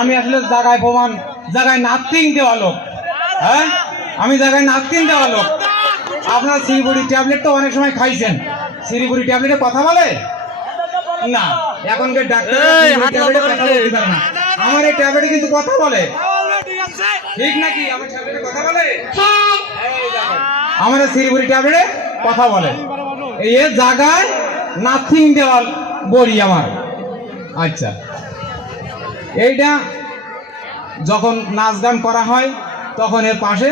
আমি আসলে জায়গায় প্রমাণ জায়গায় নাথিং দেওয়া লোক। হ্যাঁ, আমি জায়গায় নাথিং দেওয়া লোক। আপনার সিরিবুড়ি ট্যাবলেট তো অনেক সময় খাইছেন। সিরিবুড়ি ট্যাবলেটে কথা বলে না, এখনকার ডাক্তার না। আমার এই ট্যাবলেটে কিন্তু কথা বলে, ঠিক নাকি? আমার ট্যাবলেটে কথা বলে, আমার সিরিবুড়ি ট্যাবলেটে কথা বলে। এই জায়গায় নাথিং দেওয়া বড়ি আমার। আচ্ছা, এইটা যখন নাচ গান করা হয় তখন এর পাশে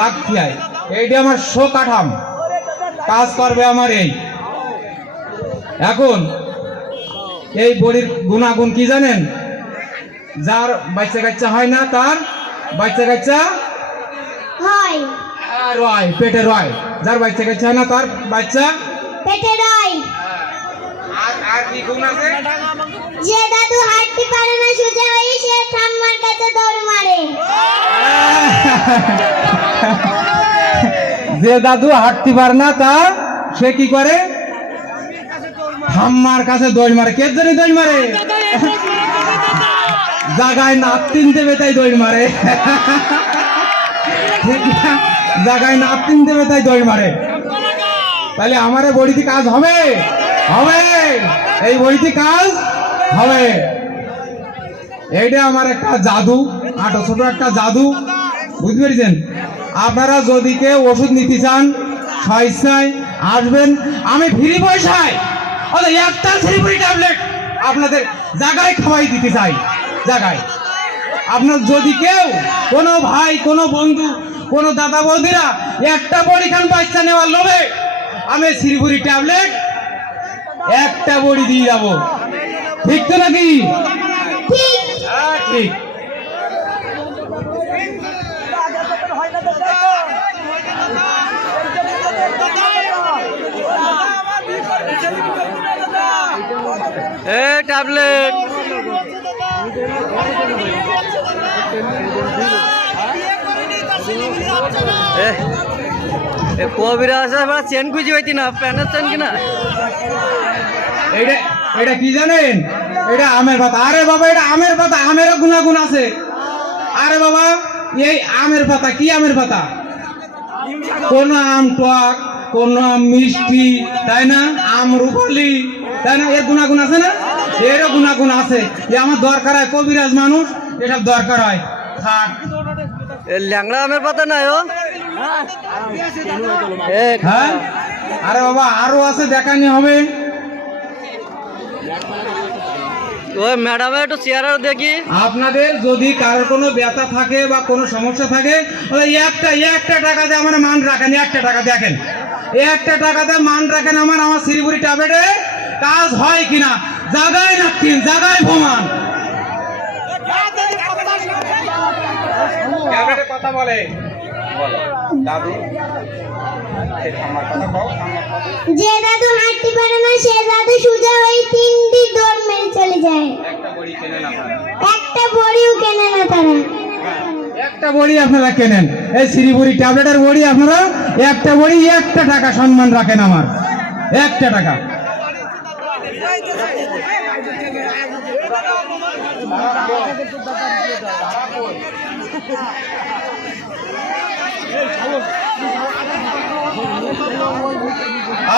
রাখতে হয়। এইটা আমার শো কাঠাম কাজ করবে আমার। এই এখন এই বড়ির গুণাগুণ কি জানেন? যার বাচ্চা কাচ্চা হয় না তার বাচ্চা কাচ্চা হয়, রয়, পেটে রয়। যার বাচ্চা কাচ্চা হয় না তার বাচ্চা পেটে রয়। আর কি গুণ আছে? যে দাদু হাঁটতে পারে না সোজা হয়ে সে ঠাম্মার কাছে দৌড় মারে। যে দাদু হাঁটতে পারে না তা সে কি করে? ঠাম্মার কাছে দৌড় মারে। কে জন্য দৌড় মারে? জায়গায় নাথিং দেবে তাই দৌড় মারে। জায়গায় নাথিং দেবে তাই দৌড় মারে। তাহলে আমার বড়িতে কাজ হবে, হবে, এই বড়িতে কাজ হবে। এইটা আমার একটা জাদু, ছোট একটা জাদু, বুঝতে পেরেছেন? আপনারা যদি কেউ ওষুধ নিতে চান স্বেচ্ছায় আসবেন, আমি ফ্রি পয়সায় একটা সিরিবুড়ি ট্যাবলেট আপনাদের জায়গায় খাওয়াই দিতে চাই। জায়গায় আপনার যদি কেউ কোনো ভাই, কোনো বন্ধু, কোনো দাদা বৌদিরা একটা বড়ি খান বাচ্চা নেওয়ার লোভে, আমি সিরিবুড়ি ট্যাবলেট একটা বড়ি দিয়ে যাবো। ঠিক তো নাকি? ঠিক। ট্যাবলেট কবিরা আছে, চেন খুঁজে পাইতি না, প্যানের চেন কিনা। এটা কি জানেন? এটা আমের পাতা। আরে বাবা, এটা আমের পাতা, আমেরও গুণাগুণ আছে। আরে বাবা, এই আমের পাতা কি আমের পাতা? কোন আম টক, কোন আম মিষ্টি, তাই না? আম রূপালি, তাই না? এর গুণাগুণ আছে না? এরও গুণাগুণ আছে। যে আমার দরকার হয়, কবিরাজ মানুষ, এসব দরকার হয়। থাক, ল্যাংড়া আমের পাতা নাই ও। হ্যাঁ, আরে বাবা আরো আছে, দেখানি হবে। ওই ম্যাডাম একটু চেয়ার দেখি। আপনাদের যদি কারোর কোনো ব্যথা থাকে বা কোনো সমস্যা থাকে, একটা টাকাতে আমার মান রাখেন। একটা টাকা দেখেন, একটা টাকাতে মান রাখেন। আমার সিরিবুড়ি ট্যাবলেটে কাজ হয় কিনা। জায়গায় নাথিং, জায়গায় প্রমাণ। ট্যাবলেটে কথা বলে দাদু। যে দাদু হাঁটতে পারে না সে দাদু সোজা হয়ে 3টি দৌড় মেরে চলে যায়। একটা বড়ি কেনেন আপনারা, একটা বড়িও কেনে না তারা। একটা বড়ি আপনারা কেনেন, এই সিরিবুড়ি ট্যাবলেটের বড়ি আপনারা একটা বড়ি 1 টাকা সম্মান রাখেন। আমার 1 টাকা।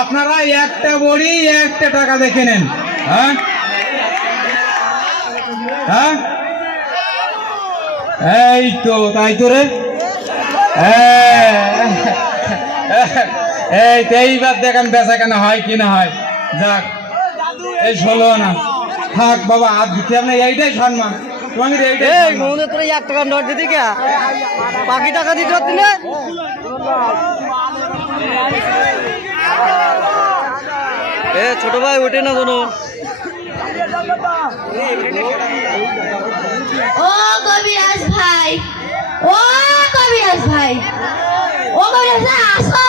আপনারা একটা বড়ি 1 টাকা দেখে নেন। হ্যাঁ, হ্যাঁ, এই তো, তাই তো রে। এইবার দেখেন বেচা কেন হয় কি না হয়। যাক, এই 16 না। থাক বাবা, হাত দিতে আপনার এইটাই সম্মান। তোমাকে এইটাই মনে তোর 1 টাকা নোট দিদি কে, বাকি টাকা দিতে পারতি না। ছোট ভাই ওঠে না কোনো। ও কবিরাজ ভাই, ও কবিরাজ ভাই, ও কবিরাজ ভাই, আসো,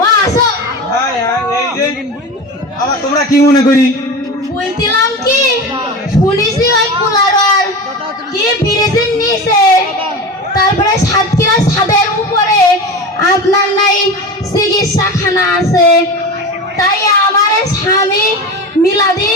ও আসো। এই যে আবার তোমরা কি মনে করি? বলছিলাম কি, শুনেছি ওই কুলার কি ব্রিজের নিচে, তারপরে সাতক্ষীরা ছাদের উপরে আপনার নাই চিকিৎসাখানা আছে। তাই আমার স্বামী মিলাদি